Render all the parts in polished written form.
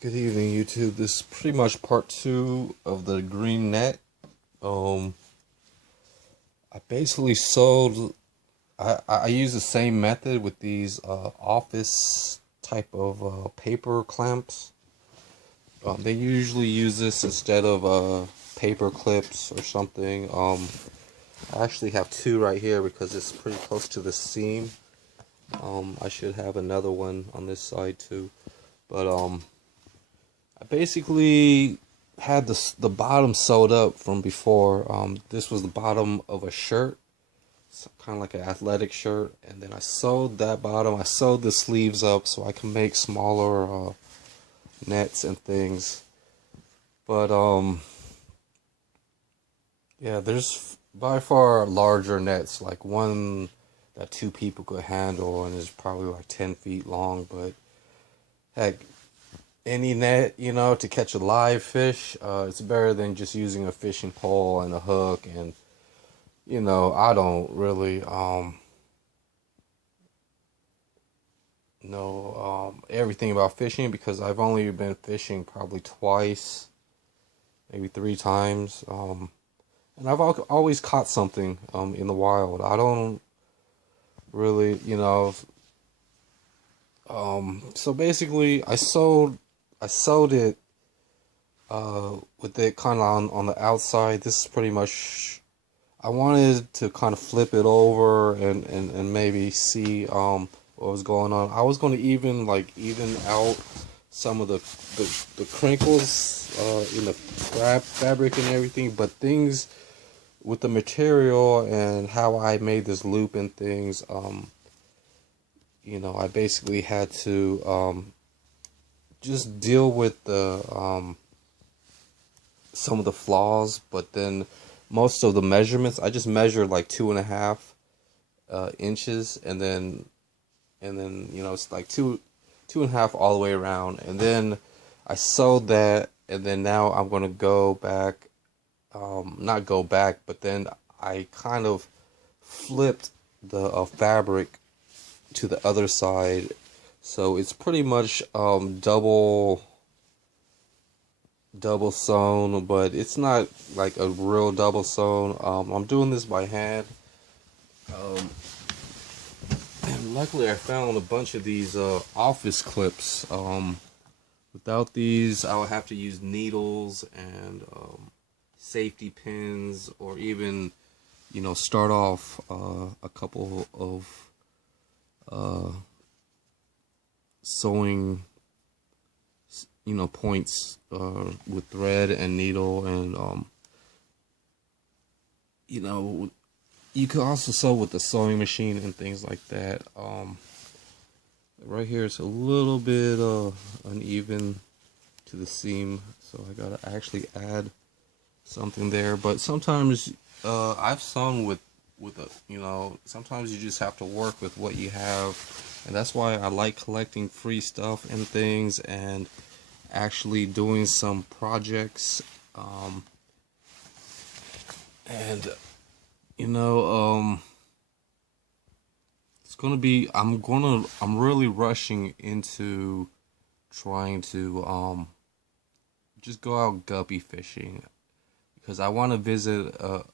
Good evening, YouTube. This is pretty much part two of the green net. Um, I basically sold. I use the same method with these office type of paper clamps. They usually use this instead of paper clips or something. I actually have two right here because it's pretty close to the seam. I should have another one on this side too, but I basically had the bottom sewed up from before. This was the bottom of a shirt, so kind of like an athletic shirt, and then I sewed that bottom. I sewed the sleeves up so I can make smaller nets and things. But yeah, there's by far larger nets, like one that two people could handle, and is probably like 10 feet long. But heck, any net, to catch a live fish, it's better than just using a fishing pole and a hook. And, I don't really know everything about fishing because I've only been fishing probably twice, maybe three times. And I've always caught something in the wild. I don't really, so basically I sewed it with it kind of on the outside. This is pretty much, I wanted to kind of flip it over and maybe see what was going on. I was going to even out some of the crinkles in the fabric and everything, but things with the material and how I made this loop and things, I basically had to just deal with the some of the flaws, but then most of the measurements I just measured like 2.5 inches, and then it's like two and a half all the way around, and then I sewed that, and then now I'm gonna go back, not go back, but then I kind of flipped the fabric to the other side, so it's pretty much double sewn, but it's not like a real double sewn. I'm doing this by hand, and luckily I found a bunch of these office clips. Without these, I would have to use needles and safety pins, or even start off a couple of sewing points with thread and needle, and you can also sew with the sewing machine and things like that. Right here it's a little bit uneven to the seam, so I gotta actually add something there. But sometimes I've sewn with sometimes you just have to work with what you have, and that's why I like collecting free stuff and things, and actually doing some projects, and it's gonna be, I'm really rushing into trying to just go out guppy fishing, because I want to visit a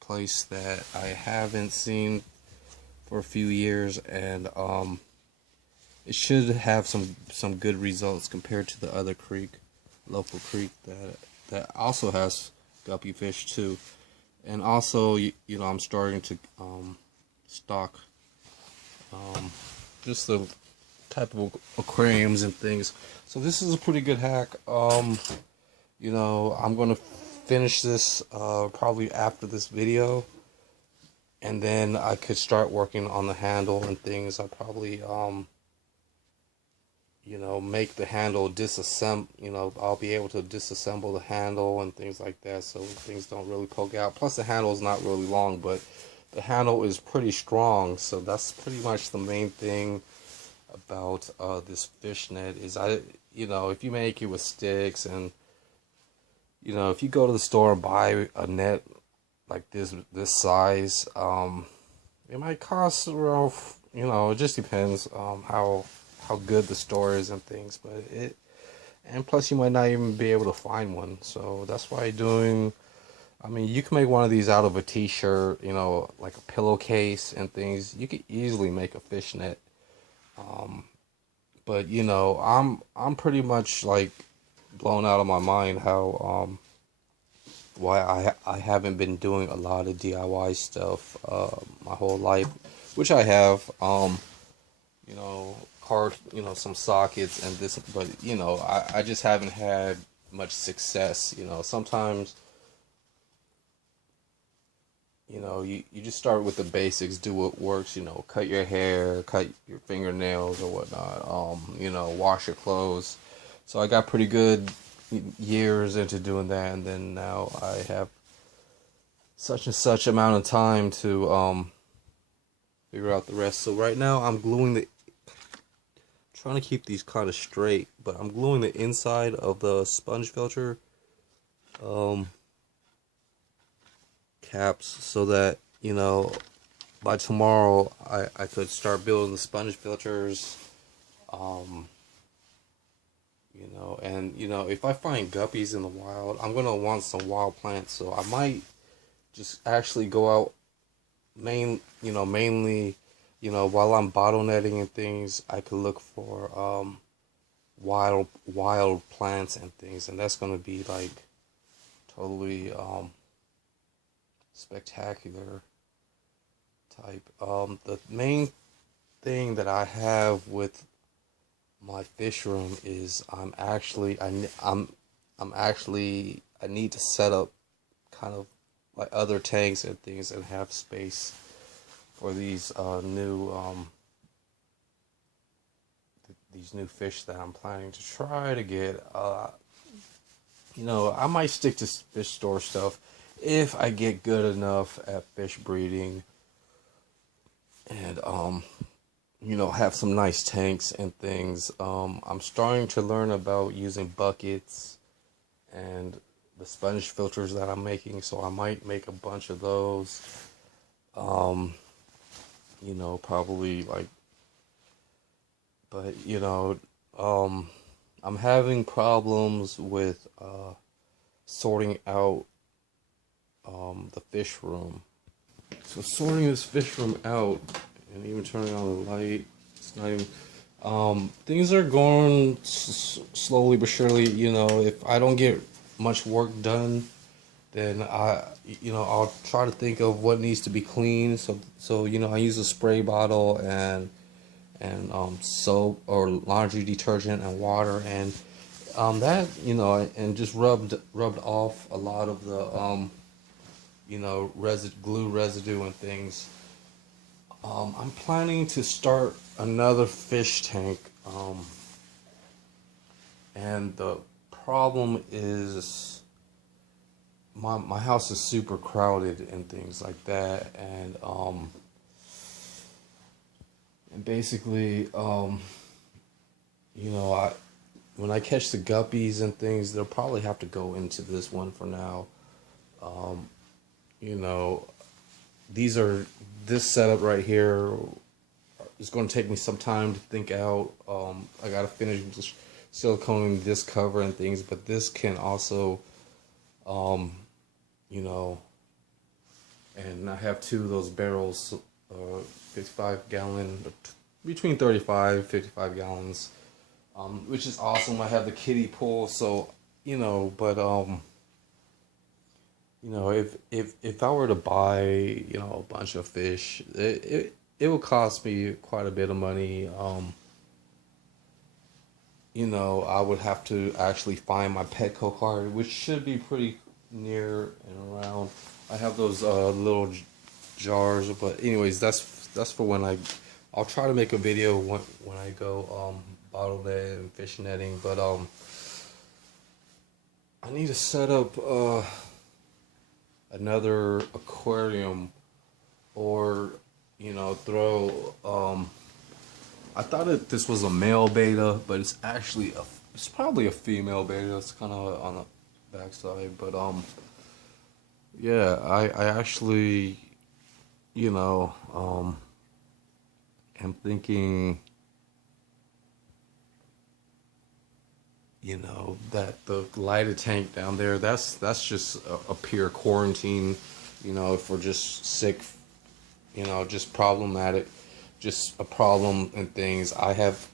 place that I haven't seen for a few years, and it should have some good results compared to the other local creek that also has guppy fish too. And also, I'm starting to stock just the type of aquariums and things. So this is a pretty good hack. I'm gonna finish this probably after this video, and then I could start working on the handle and things. I'll probably make the handle disassemble, I'll be able to disassemble the handle and things like that, so things don't really poke out. Plus the handle is not really long, but the handle is pretty strong, so that's pretty much the main thing about this fish net is if you make it with sticks, and if you go to the store and buy a net like this size, it might cost around, it just depends how good the store is and things, but and plus you might not even be able to find one. So that's why doing. I mean, you can make one of these out of a t-shirt, you know, like a pillowcase and things. You could easily make a fishnet. Um, but you know, I'm pretty much like blown out of my mind how why I haven't been doing a lot of DIY stuff my whole life, which I have. You know, you know, some sockets and this, but you know, I just haven't had much success. You know, sometimes, you know, you just start with the basics, do what works, you know, cut your hair, cut your fingernails or whatnot, you know, wash your clothes. So I got pretty good years into doing that, and then now I have such and such amount of time to figure out the rest. So right now I'm gluing the trying to keep these kind of straight, but I'm gluing the inside of the sponge filter um, caps so that, you know, by tomorrow I could start building the sponge filters. Um, you know, and you know, if I find guppies in the wild, I'm gonna want some wild plants, so I might just actually go out mainly, you know, while I'm bottlenetting and things, I could look for wild plants and things, and that's gonna be like totally spectacular type. The main thing that I have with my fish room is I'm actually I need to set up kind of like other tanks and things and have space for these new fish that I'm planning to try to get. You know, I might stick to fish store stuff if I get good enough at fish breeding and you know, have some nice tanks and things. I'm starting to learn about using buckets and the sponge filters that I'm making, so I might make a bunch of those. Um, you know, probably like, but you know, um, I'm having problems with sorting out the fish room. So sorting this fish room out and even turning on the light, it's not even. Things are going slowly but surely. You know, if I don't get much work done, then you know, I'll try to think of what needs to be cleaned. So you know, I use a spray bottle and soap or laundry detergent and water and that, you know, and just rubbed off a lot of the you know, glue residue and things. I'm planning to start another fish tank, and the problem is my house is super crowded and things like that, and basically, you know, I when I catch the guppies and things, they'll probably have to go into this one for now. Um, you know, these are this setup right here is going to take me some time to think out. I got to finish siliconing this cover and things, but this can also, um, you know, and I have two of those barrels, 55 gallon, between 35, 55 gallons, which is awesome. I have the kiddie pool, so, you know, but, you know, if I were to buy, you know, a bunch of fish, it would cost me quite a bit of money. You know, I would have to actually find my Petco card, which should be pretty near and around. I have those little jars, but anyways, that's for when I'll try to make a video when I go bottle net and fish netting, but I need to set up another aquarium or you know throw I thought this was a male beta, but it's probably a female beta. It's kind of on the backside, but yeah, I actually, you know, am thinking, you know, that the lighted tank down there, that's just a pure quarantine, you know, if we're just sick, you know, just problematic, just a problem and things. I have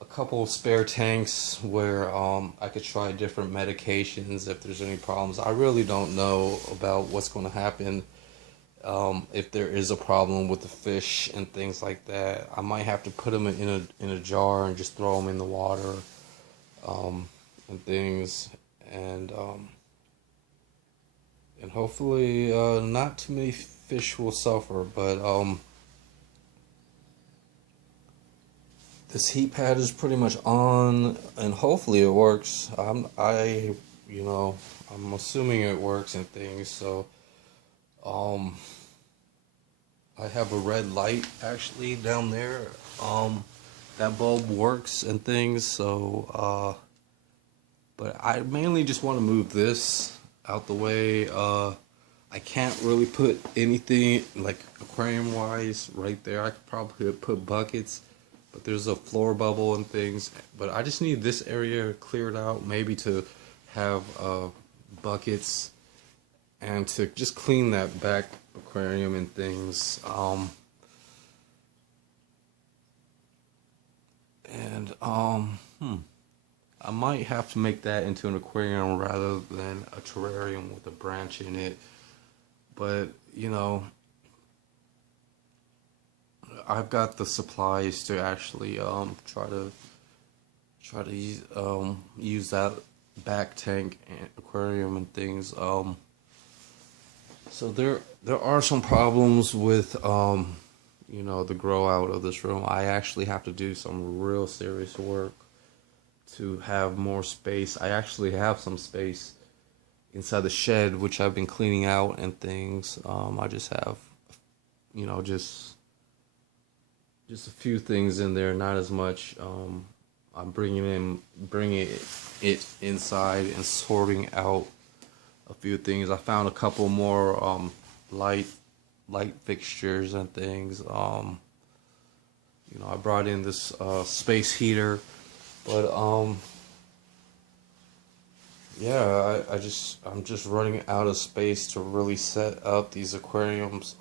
a couple of spare tanks where I could try different medications if there's any problems. I really don't know about what's going to happen if there is a problem with the fish and things like that. I might have to put them in a jar and just throw them in the water and things, and hopefully not too many fish will suffer. But this heat pad is pretty much on, and hopefully it works. You know, I'm assuming it works and things. So I have a red light actually down there. That bulb works and things. So but I mainly just want to move this out the way. I can't really put anything like aquarium wise right there. I could probably put buckets, but there's a floor bubble and things. But I just need this area cleared out, maybe to have buckets and to just clean that back aquarium and things. I might have to make that into an aquarium rather than a terrarium with a branch in it. But, you know, I've got the supplies to actually try to use that back tank and aquarium and things. So there are some problems with you know, the grow out of this room. I actually have to do some real serious work to have more space. I actually have some space inside the shed, which I've been cleaning out and things. I just have, you know, just a few things in there, not as much. I'm bringing it inside and sorting out a few things. I found a couple more light fixtures and things. You know, I brought in this space heater, but yeah, I'm just running out of space to really set up these aquariums.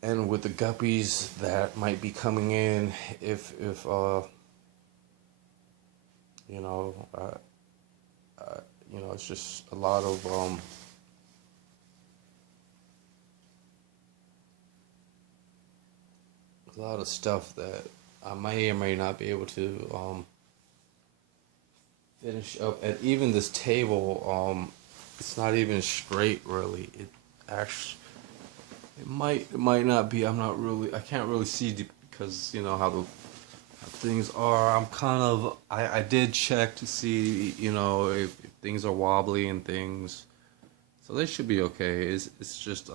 And with the guppies that might be coming in, if you know, you know, it's just a lot of stuff that I may or may not be able to finish up. And even this table, it's not even straight really. It actually, it might not be. I can't really see because you know how things are. I did check to see, you know, if things are wobbly and things, so they should be okay. It's just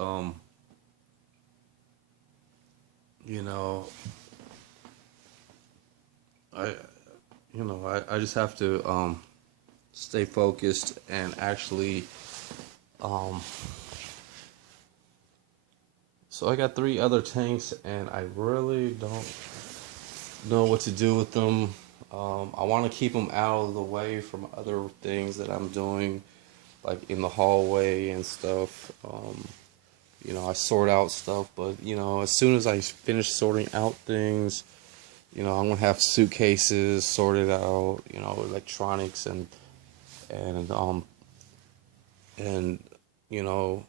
you know, I just have to stay focused and actually so I got 3 other tanks and I really don't know what to do with them. I want to keep them out of the way from other things that I'm doing, like in the hallway and stuff. You know, I sort out stuff, but you know, as soon as I finish sorting out things, you know, I'm gonna have suitcases sorted out, you know, electronics and you know,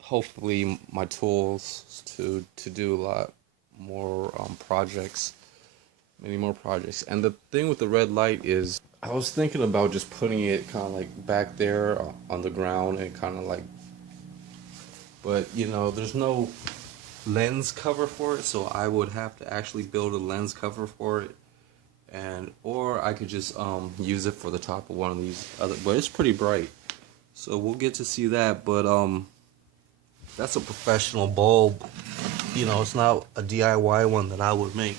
hopefully my tools to do a lot more projects, many more projects. And the thing with the red light is, I was thinking about just putting it kind of like back there on the ground and kind of like, but you know, there's no lens cover for it, so I would have to actually build a lens cover for it, or I could just use it for the top of one of these other, but it's pretty bright, so we'll get to see that. But that's a professional bulb, you know, it's not a DIY one that I would make.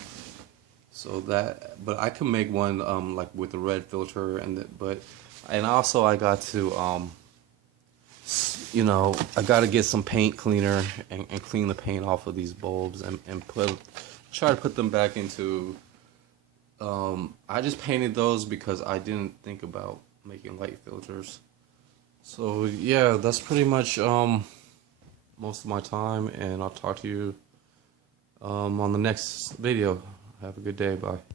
So that, but I can make one like with a red filter, and also I got to you know, I got to get some paint cleaner and clean the paint off of these bulbs and try to put them back into I just painted those because I didn't think about making light filters. So yeah, that's pretty much most of my time, and I'll talk to you on the next video. Have a good day. Bye.